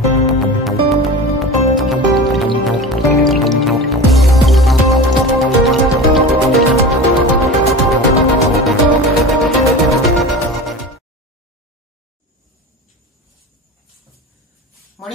Morning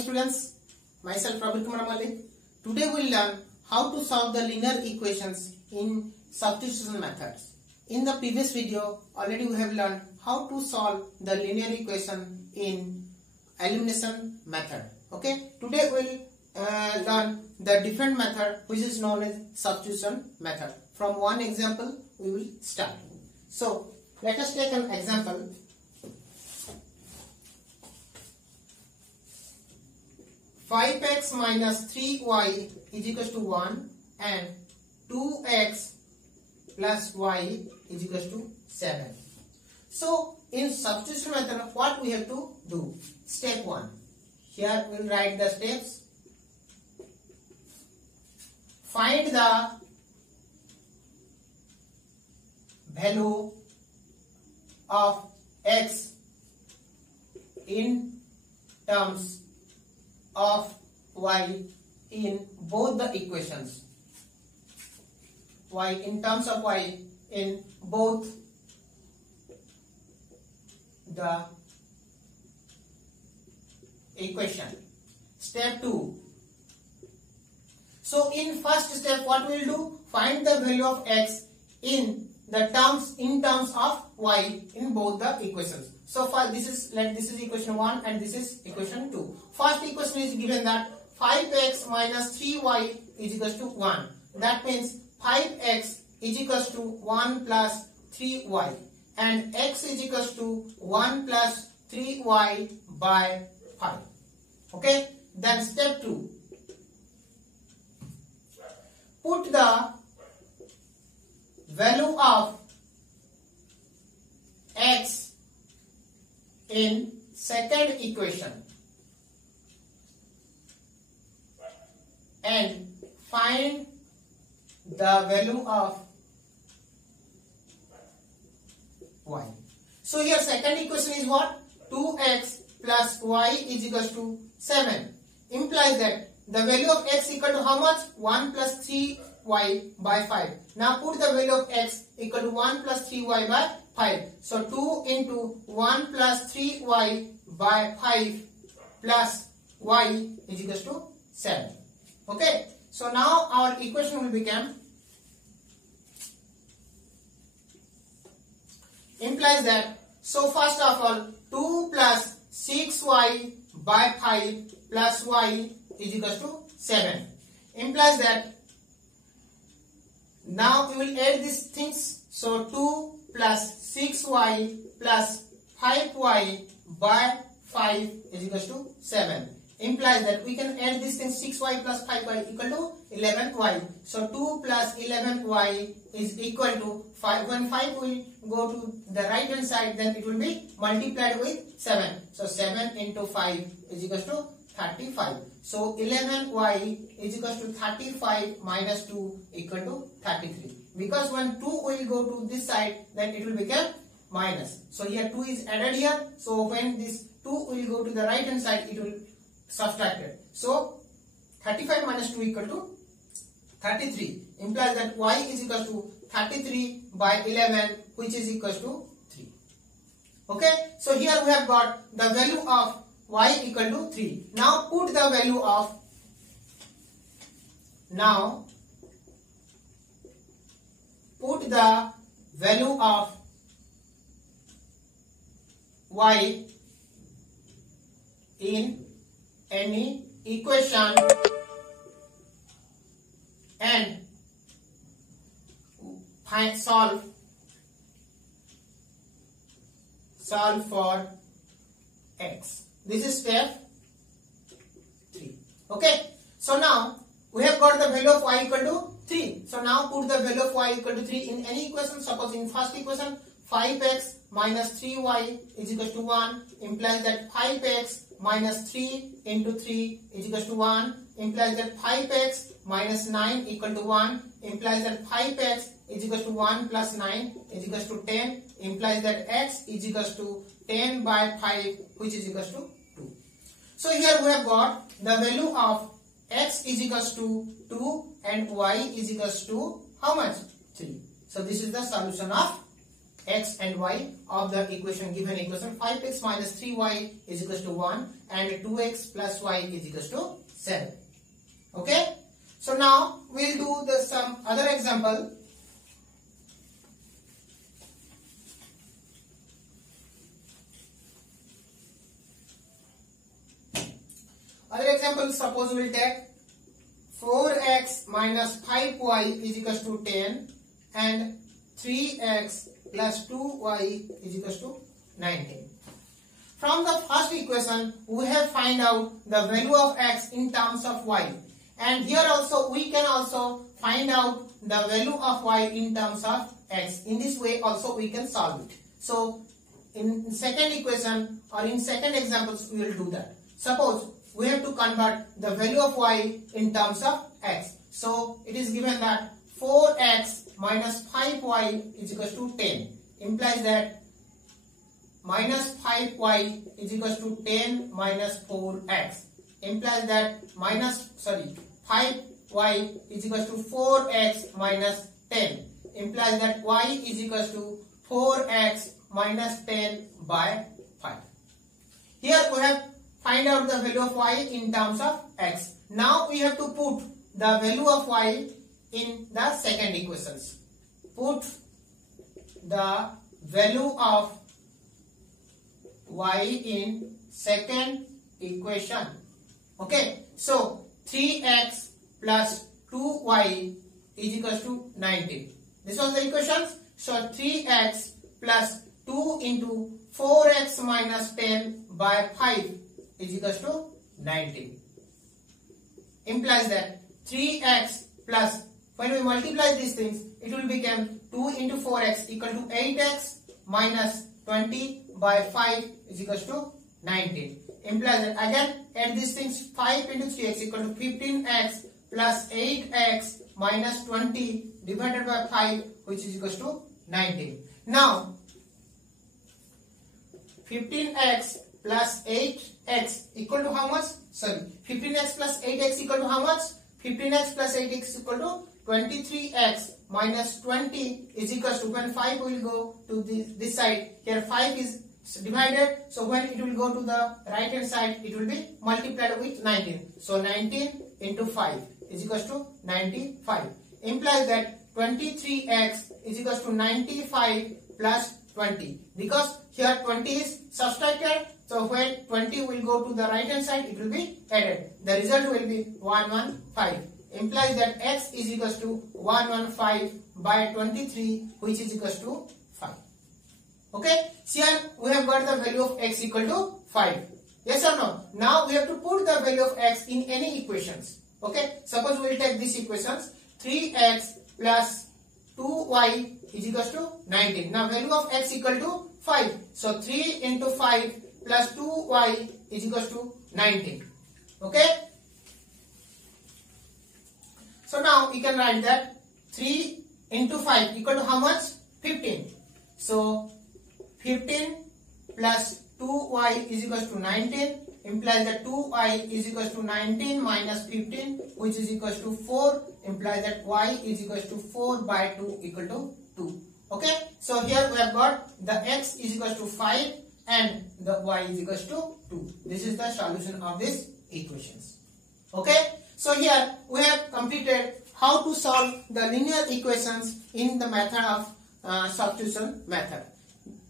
students, myself Prabir Kumar Malik. Today we will learn how to solve the linear equations in substitution methods. In the previous video already we have learned how to solve the linear equation in elimination method. Okay, today we will learn the different method which is known as substitution method. From one example we will start. So let us take an example. 5x minus 3y is equals to 1 and 2x plus y is equals to 7. So in substitution method what we have to do? Step 1. Here we will write the steps. Find the value of x in terms of y in both the equations. Y in terms of y in both the equation. Step 2. So in first step what we will do? Find the value of x in terms of y in both the equations. So far this is equation 1 and this is equation 2. First equation is given that 5x minus 3y is equals to 1. That means 5x is equals to 1 plus 3y and x is equals to 1 plus 3y by 5. Okay. Then step 2. Put the value of x in second equation and find the value of y. So here second equation is what? 2x plus y is equals to 7. Implies that the value of x equal to how much? 1 plus 3y by 5. Now put the value of x equal to 1 plus 3y by 5. So 2 into 1 plus 3y by 5 plus y is equals to 7. Okay. So now our equation will become, implies that, so first of all 2 plus 6y by 5 plus y is equals to 7. Implies that now we will add these things. So 2 plus 6y plus 5y by 5 is equals to 7. Implies that we can add these things. 6y plus 5y equal to 11y. So 2 plus 11y is equal to 5. When 5 will go to the right hand side, then it will be multiplied with 7. So 7 into 5 is equals to 35. So 11y is equals to 35 minus 2 equal to 33. Because when 2 will go to this side, then it will become minus. So here 2 is added here. So when this 2 will go to the right hand side, it will subtracted. So 35 minus 2 equal to 33. Implies that y is equal to 33 by 11, which is equal to 3. Okay. So here we have got the value of y equal to 3. Now put the value of, y in any equation and solve for x. This is step 3. Okay. So now we have got the value of y equal to 3. So now put the value of y equal to 3 in any equation. Suppose in first equation 5x minus 3y is equal to 1. Implies that 5x minus 3 into 3 is equal to 1. Implies that 5x minus 9 equal to 1. Implies that 5x is equal to 1 plus 9 is equal to 10. Implies that x is equal to 10 by 5, which is equal to 2. So here we have got the value of x is equals to 2 and y is equals to how much? 3. So this is the solution of x and y of the equation, given equation 5x minus 3y is equals to 1 and 2x plus y is equals to 7. Okay. So now we'll do some other example. Other example, suppose we will take 4x minus 5y is equals to 10 and 3x plus 2y is equals to 19. From the first equation, we have find out the value of x in terms of y. And here also we can also find out the value of y in terms of x. In this way also we can solve it. So in second equation or in second examples we will do that. Suppose we have to convert the value of y in terms of x. So it is given that 4x minus 5y is equals to 10. Implies that minus 5y is equals to 10 minus 4x. Implies that 5y is equals to 4x minus 10. Implies that y is equals to 4x minus 10 by 5. Here we have find out the value of y in terms of x. Now we have to put the value of y in the second equations. Put the value of y in second equation. Okay. So 3x plus 2y is equals to 19. This was the equations. So 3x plus 2 into 4x minus 10 by 5 is equals to 19. Implies that 3x plus, when we multiply these things, it will become 2 into 4x equal to 8x minus 20 by 5 is equals to 19. Implies that again add these things, 5 into 3x equal to 15x plus 8x minus 20 divided by 5 which is equals to 19. Now 15x plus 8x equal to how much? 15x plus 8x equal to how much? 15x plus 8x equal to 23x minus 20 is equals to, when 5 will go to this side, here 5 is divided, so when it will go to the right hand side, it will be multiplied with 19. So 19 into 5 is equals to 95. Implies that 23x is equals to 95 plus 20. Because here 20 is subtracted, so when 20 will go to the right hand side, it will be added. The result will be 115. Implies that x is equals to 115 by 23, which is equals to 5. Okay. So here we have got the value of x equal to 5. Yes or no? Now we have to put the value of x in any equations. Okay. Suppose we will take these equations. 3x plus 2y is equals to 19. Now value of x equal to 5. So 3 into 5 plus 2y is equals to 19. Okay. So now you can write that 3 into 5 equal to how much? 15. So 15 plus 2y is equals to 19. Implies that 2y is equals to 19 minus 15, which is equals to 4. Implies that y is equals to 4 by 2 equal to 2. Okay. So here we have got the x is equals to 5 and the y is equals to 2. This is the solution of these equations. Okay. So here we have completed how to solve the linear equations in the method of substitution method.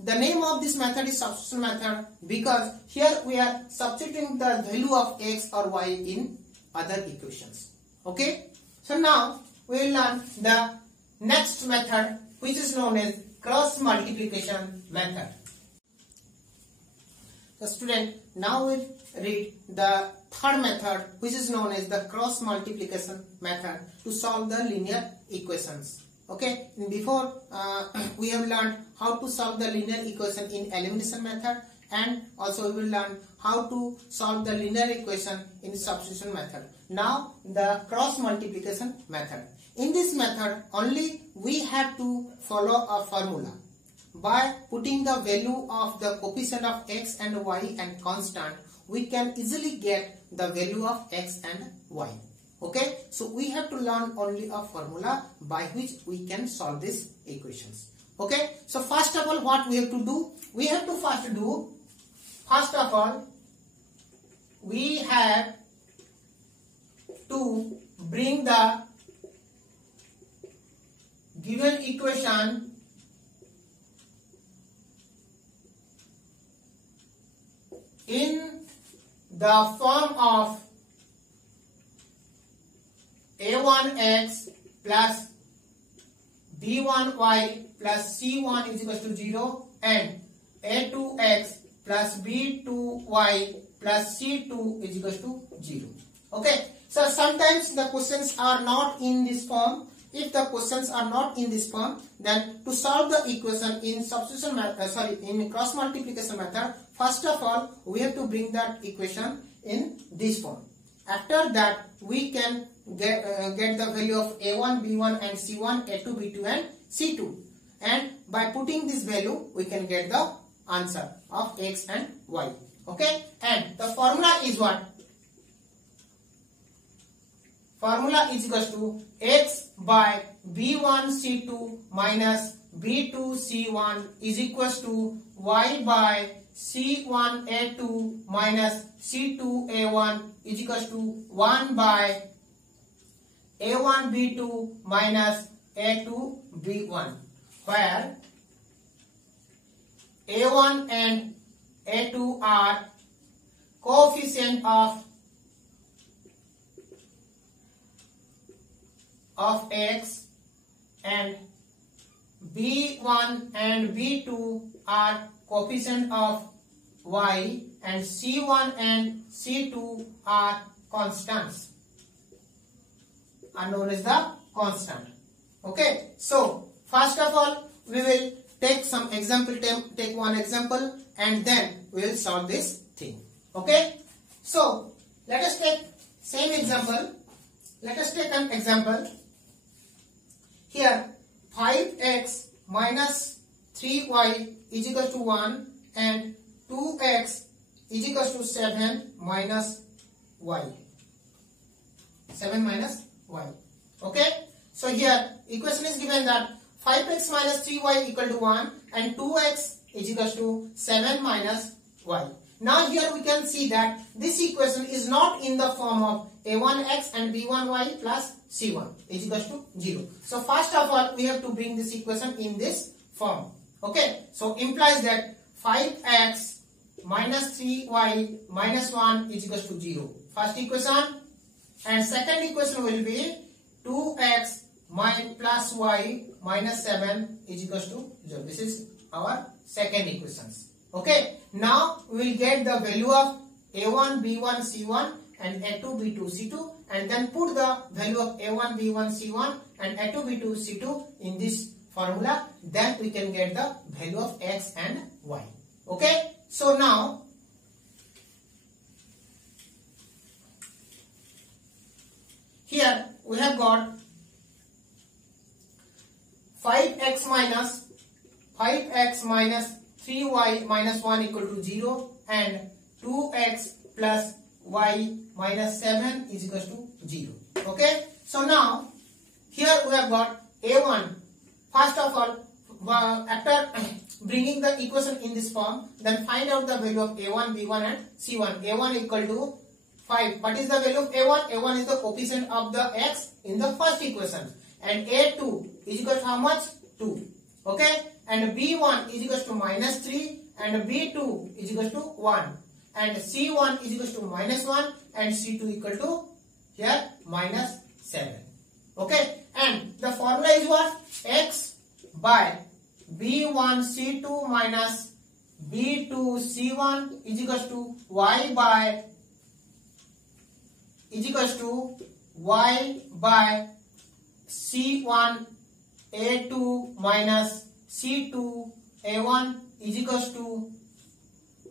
The name of this method is substitution method because here we are substituting the value of x or y in other equations. Okay. So now we will learn the next method, which is known as cross multiplication method. The student, now we read the third method, which is known as the cross multiplication method to solve the linear equations. Okay. Before we have learned how to solve the linear equation in elimination method, and also we will learn how to solve the linear equation in substitution method. Now the cross multiplication method. In this method only we have to follow a formula. By putting the value of the coefficient of x and y and constant, we can easily get the value of x and y. Okay, so we have to learn only a formula by which we can solve these equations. Okay, so first of all, what we have to do? We have to first of all, we have to bring the given equation in the form of a1x plus b1y plus c1 is equal to 0 and a2x plus b2y plus c2 is equal to 0. Okay, so sometimes the questions are not in this form. If the questions are not in this form, then to solve the equation in substitution method, in cross multiplication method, first of all we have to bring that equation in this form. After that, we can get the value of a1, b1 and c1, a2, b2 and c2, and by putting this value we can get the answer of x and y. Okay, and the formula is what? Formula is equal to x by b1 c2 minus b2 c1 is equal to y by c1 a2 minus c2 a1 is equal to 1 by a1 b2 minus a2 b1, where a1 and a2 are coefficient of x, and b1 and b2 are coefficient of y, and c1 and c2 are constants, are known as the constant. Okay, so first of all we will take some example, take one example, and then we will solve this thing. Okay, so let us take same example. Let us take an example. Here 5x minus 3y is equal to 1 and 2x is equal to 7 minus y. 7 minus y. Okay, so here equation is given that 5x minus 3y equal to 1 and 2x is equal to 7 minus y. Now here we can see that this equation is not in the form of a1x and b1y plus c1 is equal to 0. So first of all we have to bring this equation in this form. Okay, so implies that 5x minus 3y minus 1 is equal to 0. First equation, and second equation will be 2x plus y minus 7 is equal to 0. This is our second equation. Okay, now we will get the value of a1, b1, c1 and a2, b2, c2, and then put the value of a1, b1, c1 and a2, b2, c2 in this formula. Then we can get the value of x and y. Okay, so now here we have got 5x minus 3y minus 1 equal to 0 and 2x plus y minus 7 is equal to 0. Okay, so now here we have got a1. First of all, after bringing the equation in this form, then find out the value of a1, b1 and c1. a1 equal to 5. What is the value of a1? a1 is the coefficient of the x in the first equation, and a2 is equal to how much? 2. Okay, and b1 is equal to minus 3 and b2 is equal to 1 and c1 is equal to minus 1 and c2 equal to here minus 7. Okay, and the formula is what? X by b1 c2 minus b2 c1 is equal to y by c1 a2 minus c2 a1 is equals to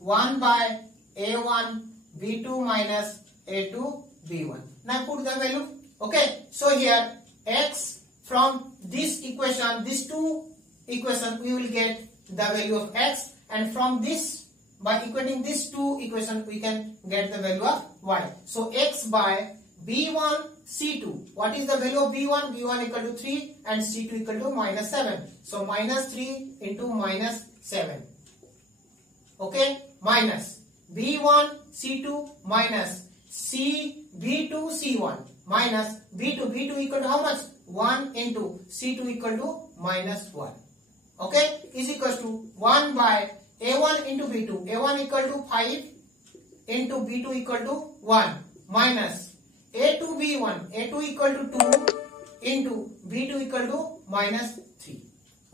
1 by a1 b2 minus a2 b1. Now put the value. Okay, so here x, from this equation, these two equations we will get the value of x, and from this by equating these two equations, we can get the value of y. So x by b1 c2. What is the value of b1? b1 equal to 3 and c2 equal to minus 7. So minus 3 into minus 7. Okay, minus b1 c2 minus b2 c1 minus b2 equal to how much? 1 into c2 equal to minus 1. Okay, is equals to 1 by a1 into b2. a1 equal to 5 into b2 equal to 1 minus a2 b1. a2 equal to 2 into b2 equal to minus 3.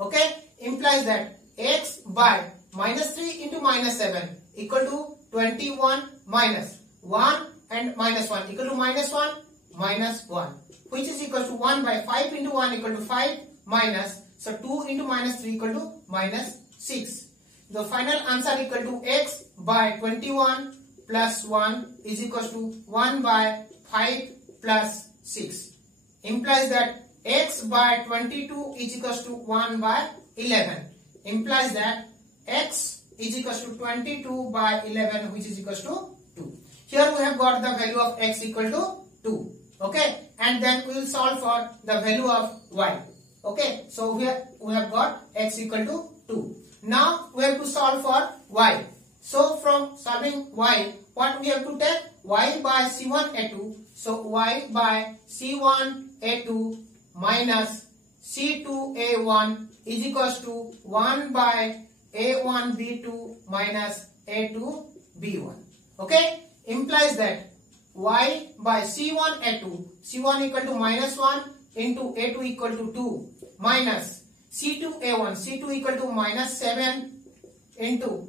Okay, implies that x by minus 3 into minus 7 equal to 21 minus 1 and minus 1 equal to minus 1 minus 1, which is equal to 1 by 5 into 1 equal to 5 minus, so 2 into minus 3 equal to minus 6. The final answer equal to x by 21 plus 1 is equal to 1 by 5 plus 6. Implies that x by 22 is equal to 1 by 11. Implies that x is equal to 22 by 11, which is equal to 2. Here we have got the value of x equal to 2. Okay, and then we will solve for the value of y. Okay, so we have got x equal to 2. Now we have to solve for y. So from solving y, what we have to take? Y by c1 a2. So y by c1 a2 minus c2 a1 is equals to 1 by a1 b2 minus a2 b1. Okay, implies that y by c1 a2, c1 equal to minus 1 into a2 equal to 2 minus c2 a1, c2 equal to minus 7 into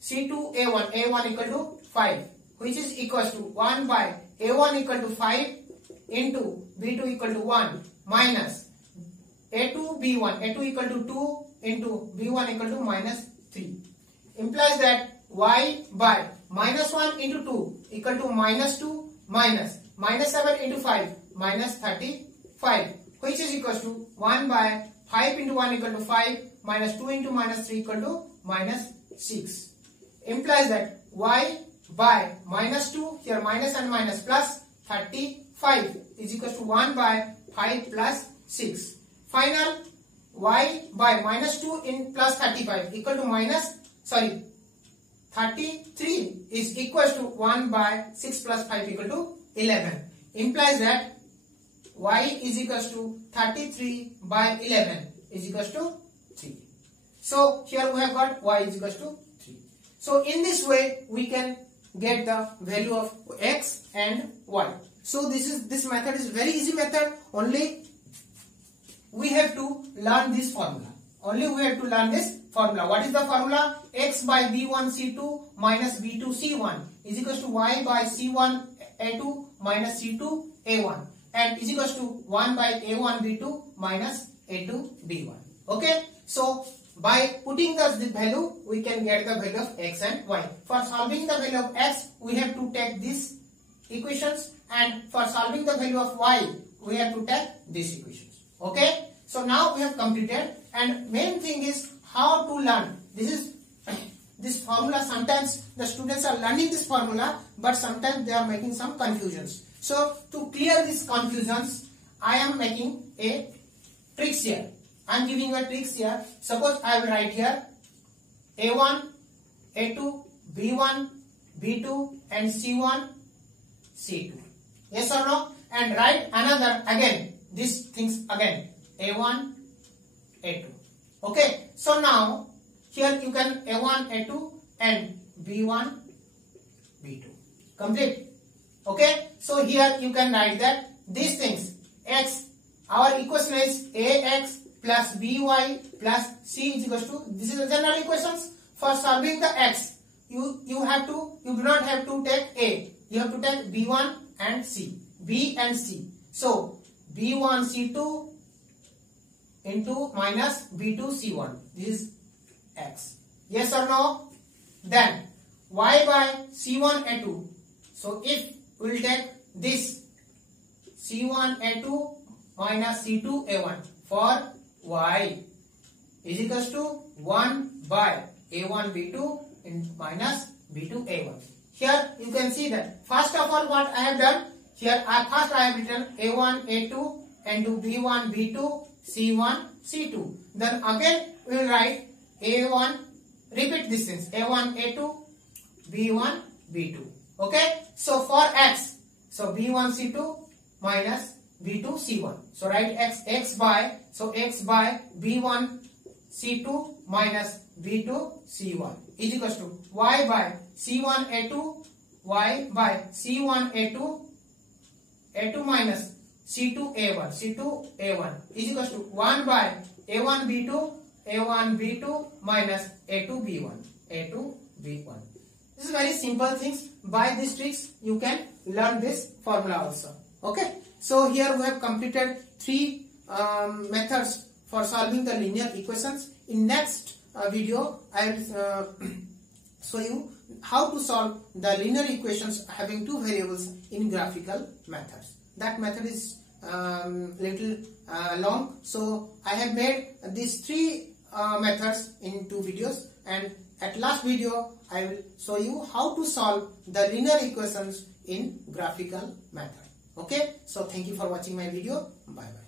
c2 a1, a1 equal to 5, which is equal to 1 by a1 equal to 5 into b2 equal to 1 minus a2 b1, a2 equal to 2 into b1 equal to minus 3. Implies that y by minus 1 into 2 equal to minus 2 minus 7 into 5 minus 35, which is equal to 1 by 5 into 1 equal to 5 minus 2 into minus 3 equal to minus 6. Implies that y by minus 2, here minus and minus plus 35 is equal to 1 by 5 plus 6. Final y by minus 2 in plus 35 equal to minus, 33 is equal to 1 by 6 plus 5 equal to 11. Implies that y is equal to 33 by 11 is equal to 3. So here we have got y is equal to 3. So in this way we can get the value of x and y. So this method is very easy method. Only we have to learn this formula. What is the formula? X by b1 c2 minus b2 c1 is equal to y by c1 a2 minus c2 a1 and is equal to 1 by a1 b2 minus a2 b1. Okay, so by putting the value we can get the value of x and y. For solving the value of x we have to take these equations, and for solving the value of y we have to take these equations. Okay, so now we have completed, and main thing is how to learn. This formula, sometimes the students are learning this formula, but sometimes they are making some confusions. So to clear these confusions, I am making a tricks here. I am giving you a tricks here. Suppose I will write here a1, a2, b1, b2 and c1, c2. Yes or no? And write another again, these things again, a1, a2. Okay, so now here you can a1, a2 and b1, b2. Complete. Okay, so here you can write that these things, x, our equation is ax plus by plus c is equal to, this is the general equations. For solving the x, you do not have to take a, you have to take b1 and c, b and c. So b1 c2 into minus b2 c1, this is x. Yes or no? Then y by c1 a2. So if we will take this c1 a2 minus c2 a1 for y is equals to 1 by a1 b2 into minus b2 a1. Here you can see that first of all what I have done, here first I have written a1 a2 into b1 b2 c1 c2. Then again we will write a1, repeat these things, a1 a2 b1 b2. Okay, so for x, so b1 c2 minus b2 c1. So write x by b1 c2 minus b2 c1 is equals to y by c1 a2, y by c1 a2 minus c2 a1 is equals to 1 by a1 b2 minus a2 b1. This is very simple things. By these tricks you can learn this formula also. Okay, so here we have completed 3 methods for solving the linear equations. In next video I will show you how to solve the linear equations having 2 variables in graphical methods. That method is little long, so I have made these 3 methods in 2 videos, and at last video I will show you how to solve the linear equations in graphical method. Okay, so thank you for watching my video. Bye bye.